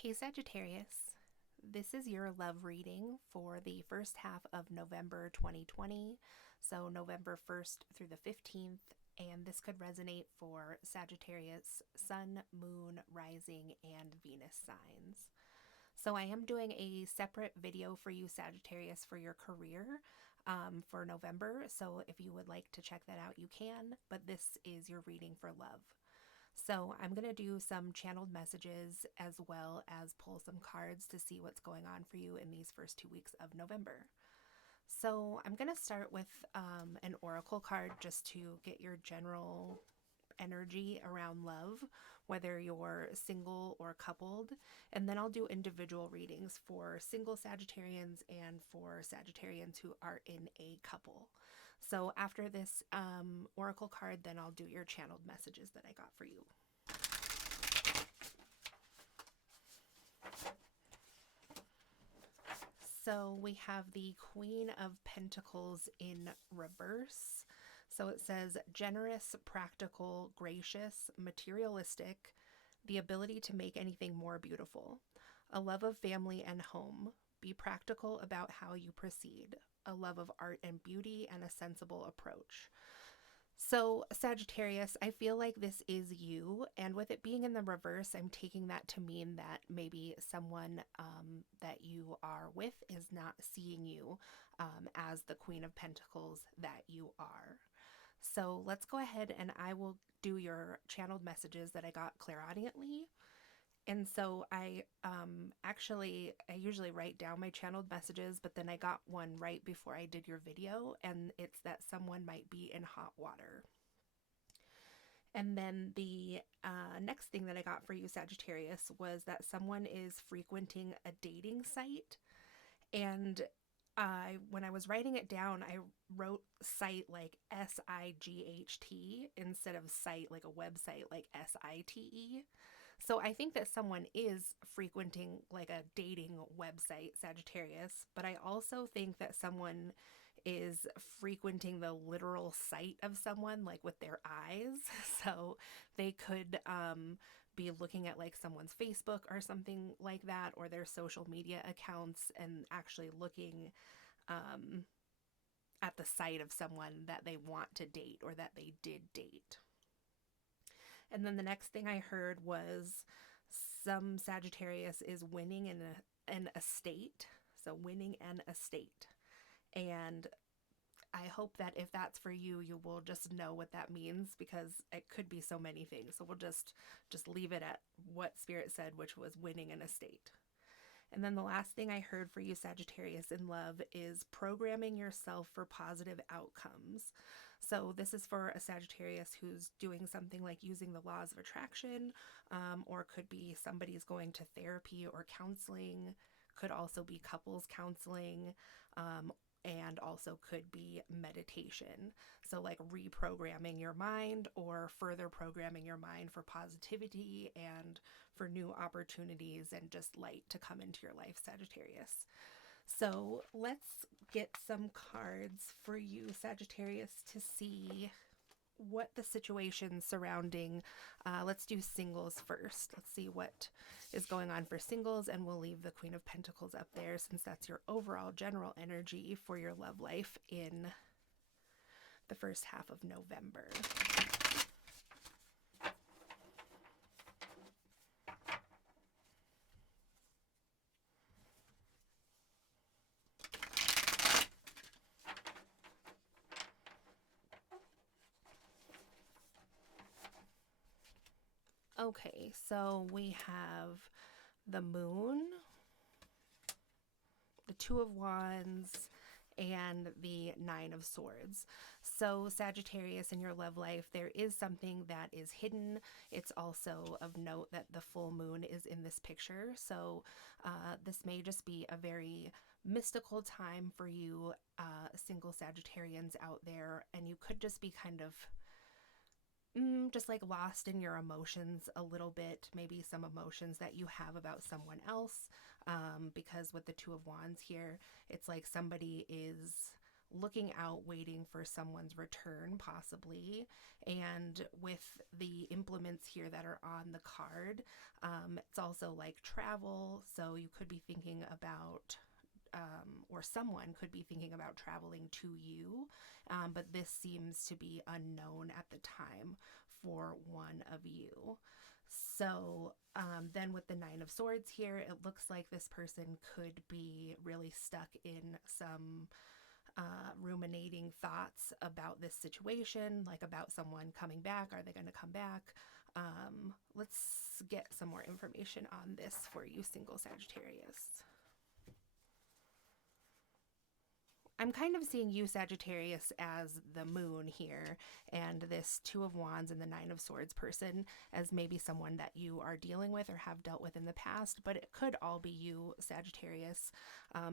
Hey Sagittarius, this is your love reading for the first half of November 2020, so November 1st through the 15th, and this could resonate for Sagittarius, Sun, Moon, Rising, and Venus signs. So I am doing a separate video for you, Sagittarius, for your career for November, so if you would like to check that out, you can, but this is your reading for love. So I'm going to do some channeled messages as well as pull some cards to see what's going on for you in these first 2 weeks of November. So I'm going to start with an oracle card just to get your general energy around love, whether you're single or coupled. And then I'll do individual readings for single Sagittarians and for Sagittarians who are in a couple. So after this oracle card, then I'll do your channeled messages that I got for you. So we have the Queen of Pentacles in reverse. So it says generous, practical, gracious, materialistic, the ability to make anything more beautiful, a love of family and home, be practical about how you proceed, a love of art and beauty, and a sensible approach. So, Sagittarius, I feel like this is you, and with it being in the reverse, I'm taking that to mean that maybe someone that you are with is not seeing you as the Queen of Pentacles that you are. So, let's go ahead and I will do your channeled messages that I got clairaudiently. And so I usually write down my channeled messages, but then I got one right before I did your video, and it's that someone might be in hot water. And then the next thing that I got for you, Sagittarius, was that someone is frequenting a dating site. And when I was writing it down, I wrote site like SIGHT instead of site like a website like SITE. So I think that someone is frequenting like a dating website, Sagittarius, but I also think that someone is frequenting the literal site of someone, like with their eyes. So they could be looking at like someone's Facebook or something like that, or their social media accounts, and actually looking at the site of someone that they want to date or that they did date. And then the next thing I heard was some Sagittarius is winning an estate. So winning an estate. And I hope that if that's for you, you will just know what that means, because it could be so many things. So we'll just leave it at what Spirit said, which was winning an estate. And then the last thing I heard for you, Sagittarius, in love is programming yourself for positive outcomes. So this is for a Sagittarius who's doing something like using the laws of attraction, or could be somebody's going to therapy or counseling, could also be couples counseling, and also could be meditation. So like reprogramming your mind or further programming your mind for positivity and for new opportunities and just light to come into your life, Sagittarius. So let's get some cards for you, Sagittarius, to see what the situation surrounding, let's do singles first. Let's see what is going on for singles, and we'll leave the Queen of Pentacles up there since that's your overall general energy for your love life in the first half of November. Okay, so we have the Moon, the Two of Wands, and the Nine of Swords. So Sagittarius, in your love life, there is something that is hidden. It's also of note that the full moon is in this picture. So this may just be a very mystical time for you single Sagittarians out there, and you could just be kind of just like lost in your emotions a little bit, maybe some emotions that you have about someone else, because with the Two of Wands here, it's like somebody is looking out, waiting for someone's return, possibly. And with the implements here that are on the card, it's also like travel. So you could be thinking about, or someone could be thinking about traveling to you, but this seems to be unknown at the time for one of you. So then with the Nine of Swords here, it looks like this person could be really stuck in some ruminating thoughts about this situation, like about someone coming back. Are they going to come back? Let's get some more information on this for you, single Sagittarius. I'm kind of seeing you, Sagittarius, as the moon here, and this Two of Wands and the Nine of Swords person as maybe someone that you are dealing with or have dealt with in the past, but it could all be you, Sagittarius.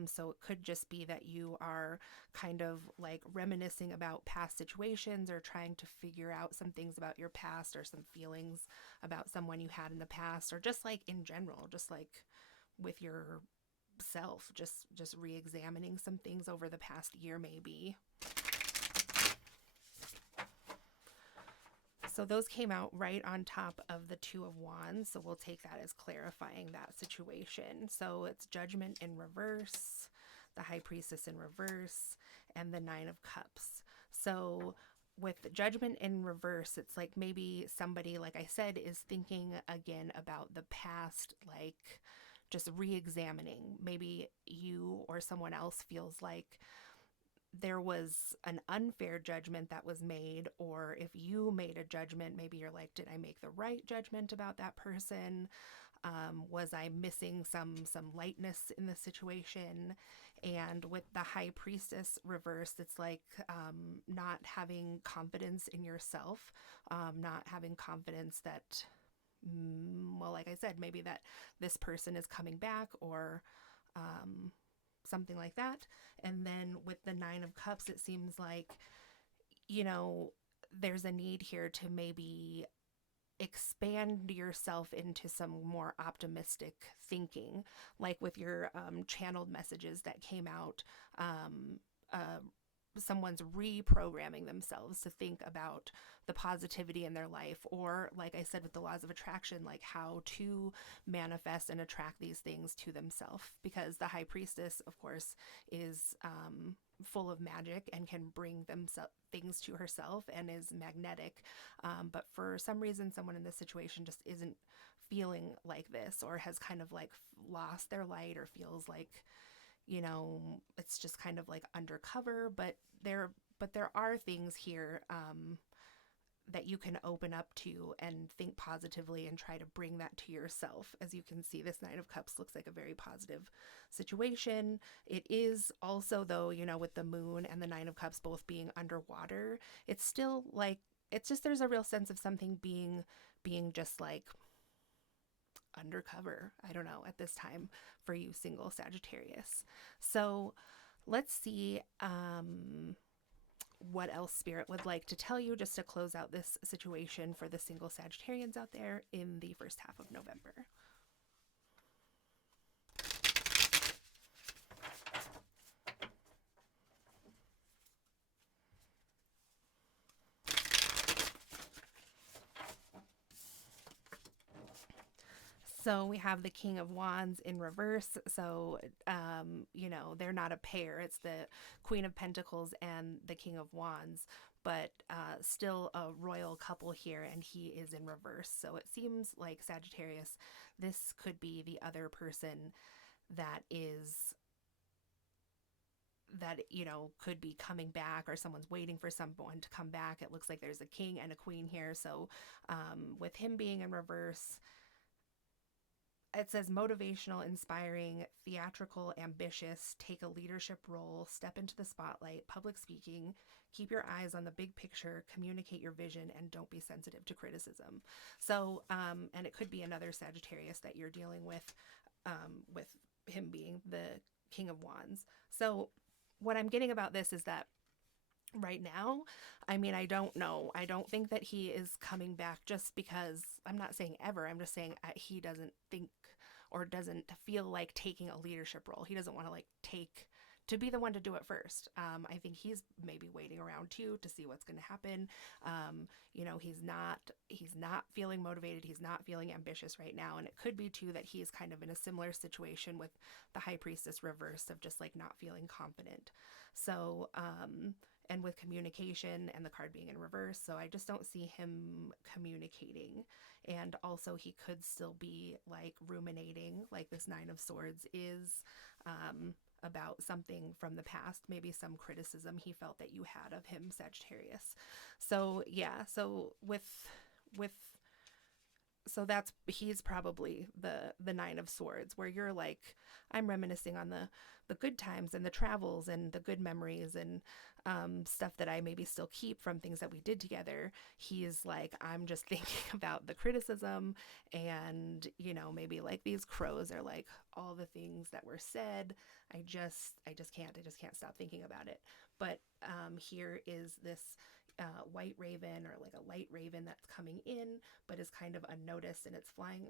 So it could just be that you are kind of like reminiscing about past situations or trying to figure out some things about your past or some feelings about someone you had in the past, or just like in general, just like with your self, just re-examining some things over the past year maybe. So those came out right on top of the Two of Wands, so we'll take that as clarifying that situation. So it's Judgment in reverse, the High Priestess in reverse, and the Nine of Cups. So with Judgment in reverse, it's like maybe somebody, like I said, is thinking again about the past, like just re-examining. Maybe you or someone else feels like there was an unfair judgment that was made, or if you made a judgment, maybe you're like, did I make the right judgment about that person? Was I missing some lightness in the situation? And with the High Priestess reverse, it's like not having confidence in yourself, not having confidence that, well, like I said, maybe that this person is coming back, or something like that. And then with the Nine of Cups, it seems like, you know, there's a need here to maybe expand yourself into some more optimistic thinking, like with your channeled messages that came out. Someone's reprogramming themselves to think about the positivity in their life, or like I said with the laws of attraction, like how to manifest and attract these things to themselves, because the High Priestess, of course, is full of magic and can bring things to herself and is magnetic, but for some reason someone in this situation just isn't feeling like this, or has kind of like lost their light, or feels like, you know, it's just kind of like undercover. But there are things here that you can open up to and think positively and try to bring that to yourself. As you can see, this Nine of Cups looks like a very positive situation. It is also, though, you know, with the moon and the Nine of Cups both being underwater, it's still like, it's just, there's a real sense of something being just like undercover, I don't know, at this time for you, single Sagittarius. So let's see what else Spirit would like to tell you just to close out this situation for the single Sagittarians out there in the first half of November. So we have the King of Wands in reverse. So, you know, they're not a pair. It's the Queen of Pentacles and the King of Wands, but still a royal couple here, and he is in reverse. So it seems like, Sagittarius, this could be the other person that you know, could be coming back, or someone's waiting for someone to come back. It looks like there's a king and a queen here. So with him being in reverse, it says motivational, inspiring, theatrical, ambitious, take a leadership role, step into the spotlight, public speaking, keep your eyes on the big picture, communicate your vision, and don't be sensitive to criticism. So, and it could be another Sagittarius that you're dealing with him being the King of Wands. So what I'm getting about this is that right now, I mean, I don't know. I don't think that he is coming back just because, I'm not saying ever, I'm just saying he doesn't think or doesn't feel like taking a leadership role. He doesn't want to like take to be the one to do it first. I think he's maybe waiting around too to see what's going to happen. You know, he's not feeling motivated. He's not feeling ambitious right now. And it could be too that he's kind of in a similar situation with the High Priestess reverse of just like not feeling confident. So, and with communication and the card being in reverse. So I just don't see him communicating. And also he could still be like ruminating, like this Nine of Swords is, about something from the past, maybe some criticism he felt that you had of him, Sagittarius. So yeah, so so that's, he's probably the Nine of Swords, where you're like, I'm reminiscing on the good times and the travels and the good memories and stuff that I maybe still keep from things that we did together. He's like, I'm just thinking about the criticism, and you know, maybe like these crows are like all the things that were said. I just can't stop thinking about it. But here is this white raven, or like a light raven, that's coming in but is kind of unnoticed, and it's flying,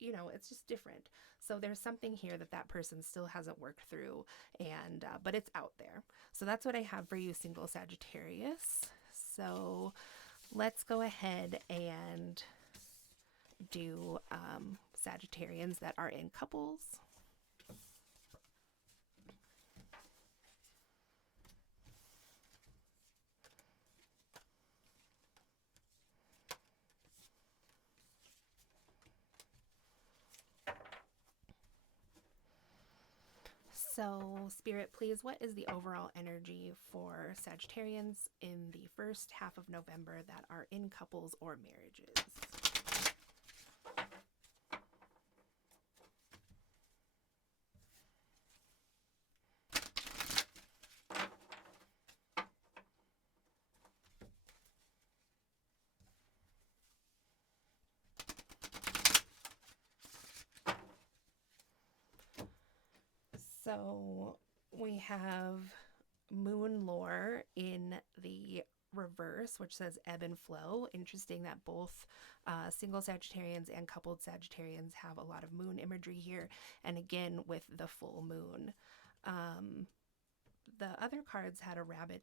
you know, it's just different. So there's something here that that person still hasn't worked through, and but it's out there. So that's what I have for you, single Sagittarius. So let's go ahead and do Sagittarians that are in couples. So, Spirit, please, what is the overall energy for Sagittarians in the first half of November that are in couples or marriages? So we have moon lore in the reverse, which says ebb and flow. Interesting that both single Sagittarians and coupled Sagittarians have a lot of moon imagery here. And again, with the full moon. The other cards had a rabbit.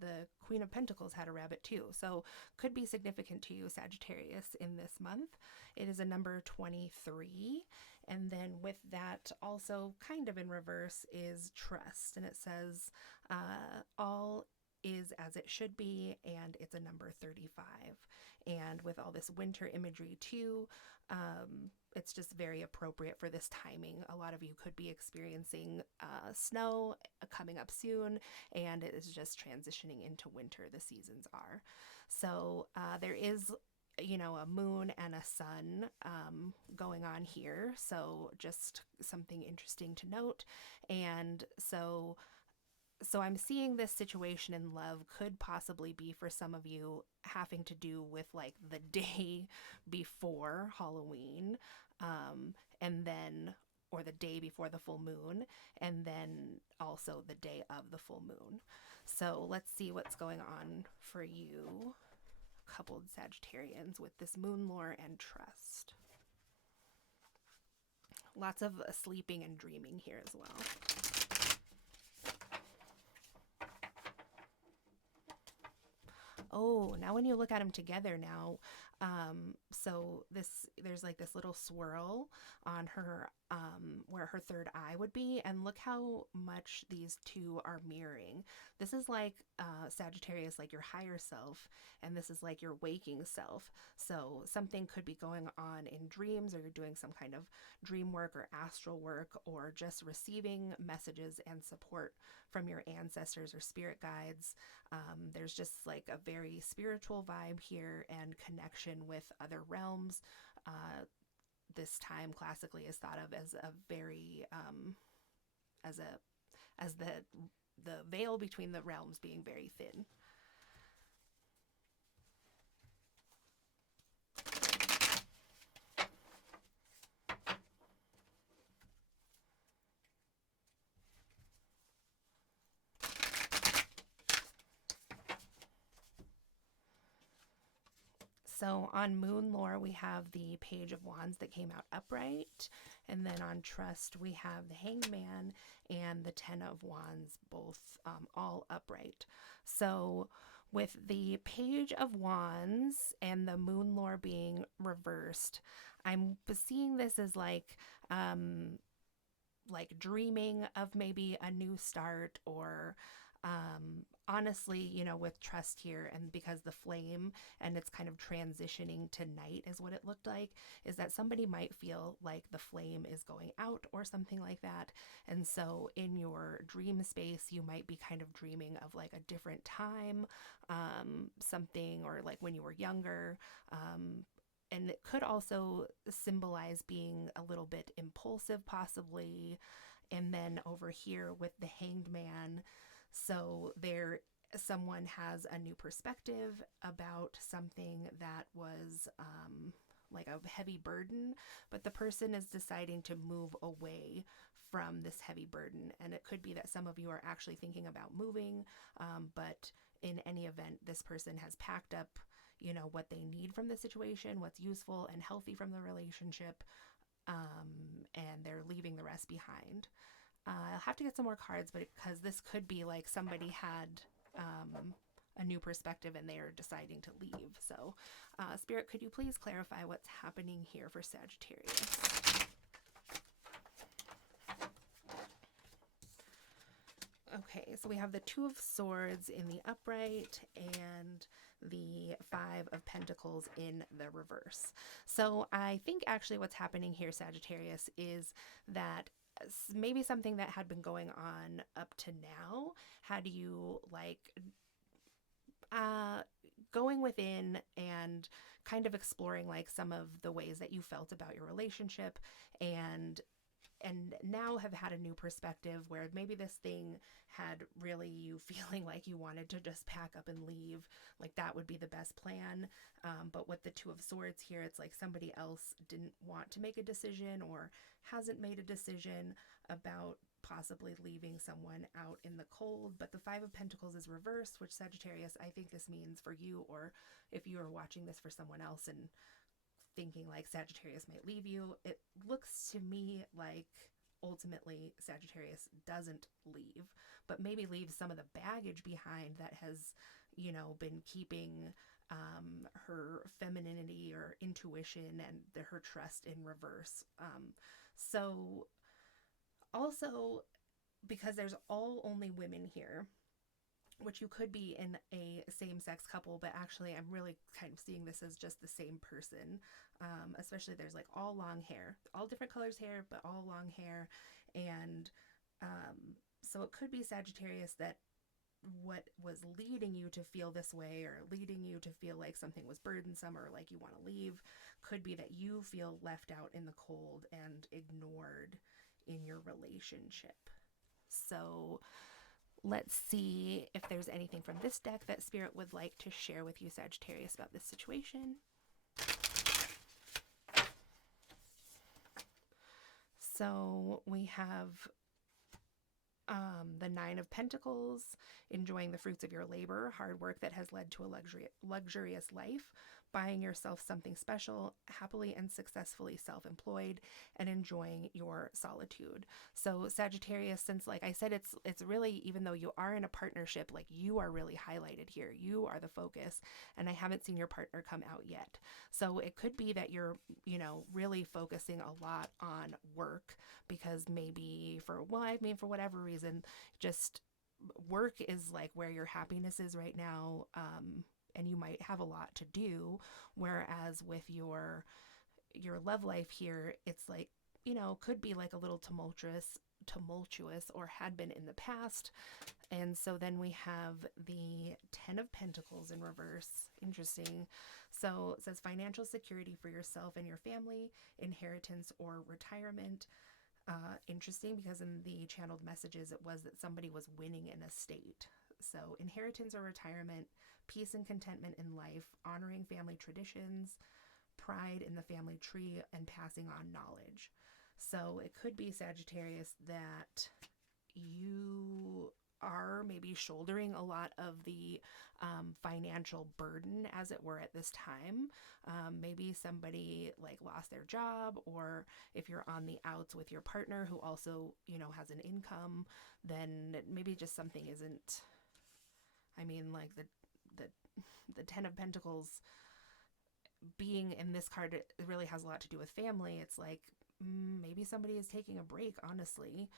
The Queen of Pentacles had a rabbit too. So could be significant to you, Sagittarius, in this month. It is a number 23. And then with that, also kind of in reverse, is trust. And it says all is as it should be, and it's a number 35. And with all this winter imagery too, it's just very appropriate for this timing. A lot of you could be experiencing snow coming up soon, and it is just transitioning into winter. The seasons are. So there is, you know, a moon and a sun going on here. So just something interesting to note. And so I'm seeing this situation in love could possibly be, for some of you, having to do with like the day before Halloween, and then, or the day before the full moon, and then also the day of the full moon. So let's see what's going on for you, coupled Sagittarians, with this moon lore and trust. Lots of sleeping and dreaming here as well. Oh, now when you look at them together now, so there's like this little swirl on her, where her third eye would be, and look how much these two are mirroring. This is like Sagittarius, like your higher self, and this is like your waking self. So something could be going on in dreams, or you're doing some kind of dream work or astral work, or just receiving messages and support from your ancestors or spirit guides. There's just like a very spiritual vibe here, and connection with other realms. This time classically is thought of as a very as the veil between the realms being very thin. So on moon lore, we have the Page of Wands that came out upright, And then on trust, we have the Hanged Man and the Ten of Wands, both all upright. So with the Page of Wands and the Moon Lore being reversed, I'm seeing this as like dreaming of maybe a new start, or honestly, you know, with trust here, and because the flame and it's kind of transitioning to night is what it looked like, is that somebody might feel like the flame is going out or something like that. And so in your dream space, you might be kind of dreaming of like a different time, something, or like when you were younger. And it could also symbolize being a little bit impulsive, possibly. And then over here with the Hanged Man, so someone has a new perspective about something that was like a heavy burden, but the person is deciding to move away from this heavy burden. And it could be that some of you are actually thinking about moving, but in any event, this person has packed up, you know, what they need from the situation, what's useful and healthy from the relationship, and they're leaving the rest behind. I'll have to get some more cards, but because this could be like somebody had a new perspective and they are deciding to leave. So, Spirit, could you please clarify what's happening here for Sagittarius? Okay, so we have the Two of Swords in the upright and the Five of Pentacles in the reverse. So I think actually what's happening here, Sagittarius, is that maybe something that had been going on up to now had you like going within and kind of exploring like some of the ways that you felt about your relationship, and now have had a new perspective where maybe this thing had really you feeling like you wanted to just pack up and leave, like that would be the best plan. But with the Two of Swords here, it's like somebody else didn't want to make a decision or hasn't made a decision about possibly leaving someone out in the cold. But the Five of Pentacles is reversed, which Sagittarius, I think this means for you, or if you are watching this for someone else and thinking like Sagittarius might leave you, it looks to me like ultimately Sagittarius doesn't leave, but maybe leaves some of the baggage behind that has, you know, been keeping her femininity or intuition and her trust in reverse. So also, because there's all only women here, which you could be in a same-sex couple, but actually I'm really kind of seeing this as just the same person. Especially there's like all long hair, all different colors hair, but all long hair. And so it could be Sagittarius that what was leading you to feel this way, or leading you to feel like something was burdensome or like you want to leave, could be that you feel left out in the cold and ignored in your relationship. So let's see if there's anything from this deck that Spirit would like to share with you, Sagittarius, about this situation. So we have the Nine of Pentacles, enjoying the fruits of your labor, hard work that has led to a luxurious life, buying yourself something special, happily and successfully self-employed, and enjoying your solitude. So Sagittarius, since like I said, it's really, even though you are in a partnership, like you are really highlighted here. You are the focus, and I haven't seen your partner come out yet. So it could be that you're, you know, really focusing a lot on work, because maybe for whatever reason, just work is like where your happiness is right now. And you might have a lot to do, whereas with your love life here, it's like, you know, could be like a little tumultuous, or had been in the past. And so then we have the Ten of Pentacles in reverse. Interesting. So it says financial security for yourself and your family, inheritance or retirement. Interesting, because in the channeled messages, it was that somebody was winning an estate. So inheritance or retirement, peace and contentment in life, honoring family traditions, pride in the family tree, and passing on knowledge. So it could be, Sagittarius, that you are maybe shouldering a lot of the financial burden, as it were, at this time. Maybe somebody like lost their job, or if you're on the outs with your partner who also, has an income, then maybe just something isn't. I mean, like the the Ten of Pentacles being in this card, it really has a lot to do with family. It's like maybe somebody is taking a break, honestly.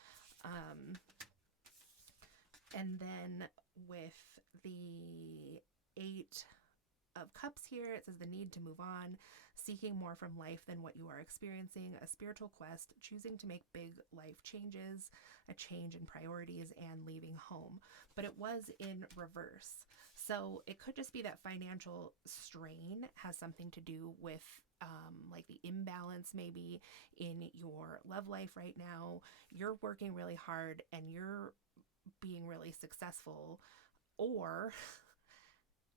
And then with the Eight of Cups here, it says the need to move on, seeking more from life than what you are experiencing, a spiritual quest, choosing to make big life changes, a change in priorities, and leaving home. But it was in reverse. So it could just be that financial strain has something to do with like the imbalance maybe in your love life right now. You're working really hard and you're being really successful, or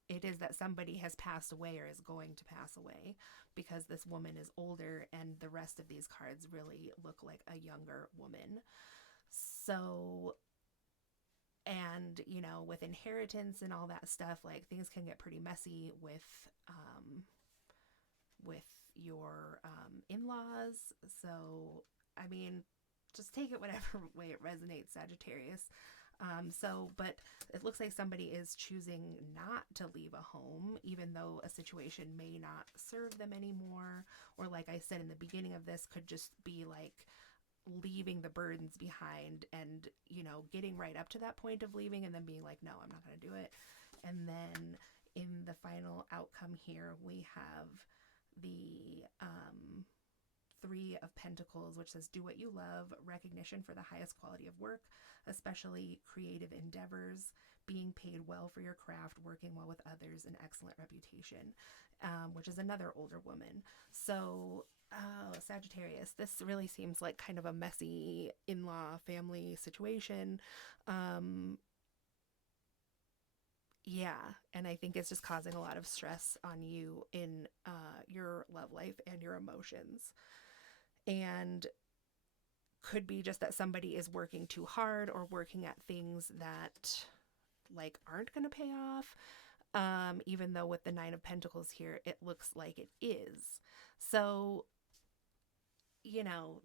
it is that somebody has passed away or is going to pass away, because this woman is older and the rest of these cards really look like a younger woman. So, and with inheritance and all that stuff, like things can get pretty messy with your in-laws. So, I mean, just take it whatever way it resonates, Sagittarius. But it looks like somebody is choosing not to leave a home, even though a situation may not serve them anymore. Or like I said in the beginning of this, could just be like leaving the burdens behind and, getting right up to that point of leaving and then being like, no, I'm not going to do it. And then in the final outcome here, we have the Three of Pentacles, which says do what you love, recognition for the highest quality of work, especially creative endeavors, being paid well for your craft, working well with others, an excellent reputation, which is another older woman. So, Sagittarius, this really seems like kind of a messy in-law family situation. Yeah, and I think it's just causing a lot of stress on you in your love life and your emotions. And could be just that somebody is working too hard or working at things that like aren't going to pay off. Even though with the Nine of Pentacles here, it looks like it is. So,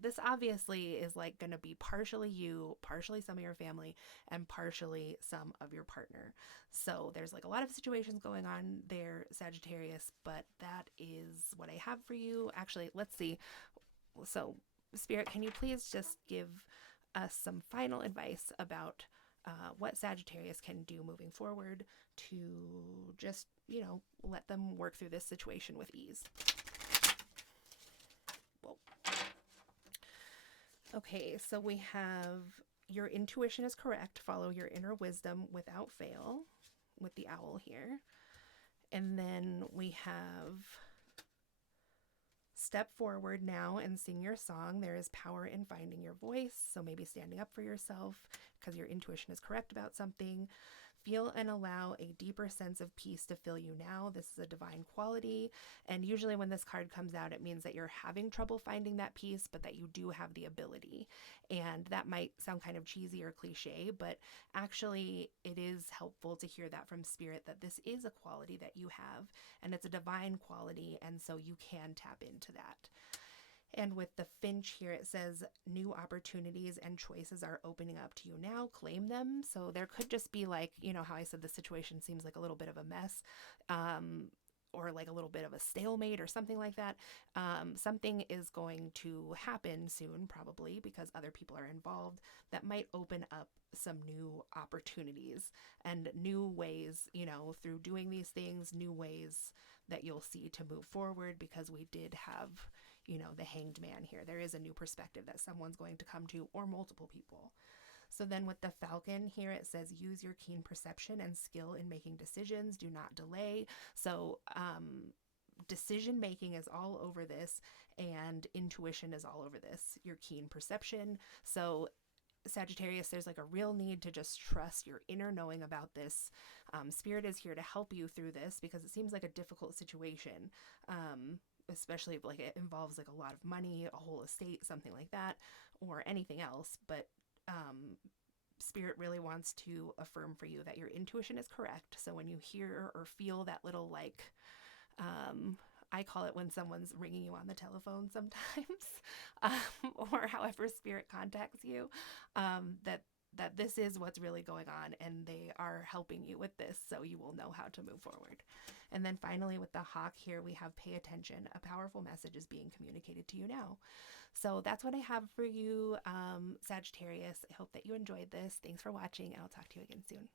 this obviously is like going to be partially you, partially some of your family, and partially some of your partner. So there's like a lot of situations going on there, Sagittarius, but that is what I have for you. Actually, let's see. So, Spirit, can you please just give us some final advice about what Sagittarius can do moving forward to just, let them work through this situation with ease? Whoa. Okay, so we have your intuition is correct. Follow your inner wisdom without fail with the owl here. And then we have step forward now and sing your song. There is power in finding your voice. So maybe standing up for yourself because your intuition is correct about something. Feel and allow a deeper sense of peace to fill you now. This is a divine quality. And usually when this card comes out, it means that you're having trouble finding that peace, but that you do have the ability. And that might sound kind of cheesy or cliche, but actually it is helpful to hear that from Spirit, that this is a quality that you have and it's a divine quality. And so you can tap into that. And with the Finch here, it says new opportunities and choices are opening up to you now. Claim them. So there could just be like, how I said the situation seems like a little bit of a mess, or like a little bit of a stalemate or something like that. Something is going to happen soon, probably because other people are involved, that might open up some new opportunities and new ways, through doing these things, new ways that you'll see to move forward, because we did have the Hanged Man here. There is a new perspective that someone's going to come to, or multiple people. So then with the Falcon here, it says use your keen perception and skill in making decisions. Do not delay. So decision making is all over this, and intuition is all over this. Your keen perception. So Sagittarius, there's like a real need to just trust your inner knowing about this. Spirit is here to help you through this because it seems like a difficult situation. Especially if like it involves like a lot of money, a whole estate, something like that, or anything else. But Spirit really wants to affirm for you that your intuition is correct. So when you hear or feel that little like, I call it when someone's ringing you on the telephone sometimes, or however Spirit contacts you, that this is what's really going on, and they are helping you with this, so you will know how to move forward. And then finally, with the hawk here, we have pay attention. A powerful message is being communicated to you now. So that's what I have for you, Sagittarius. I hope that you enjoyed this. Thanks for watching, and I'll talk to you again soon.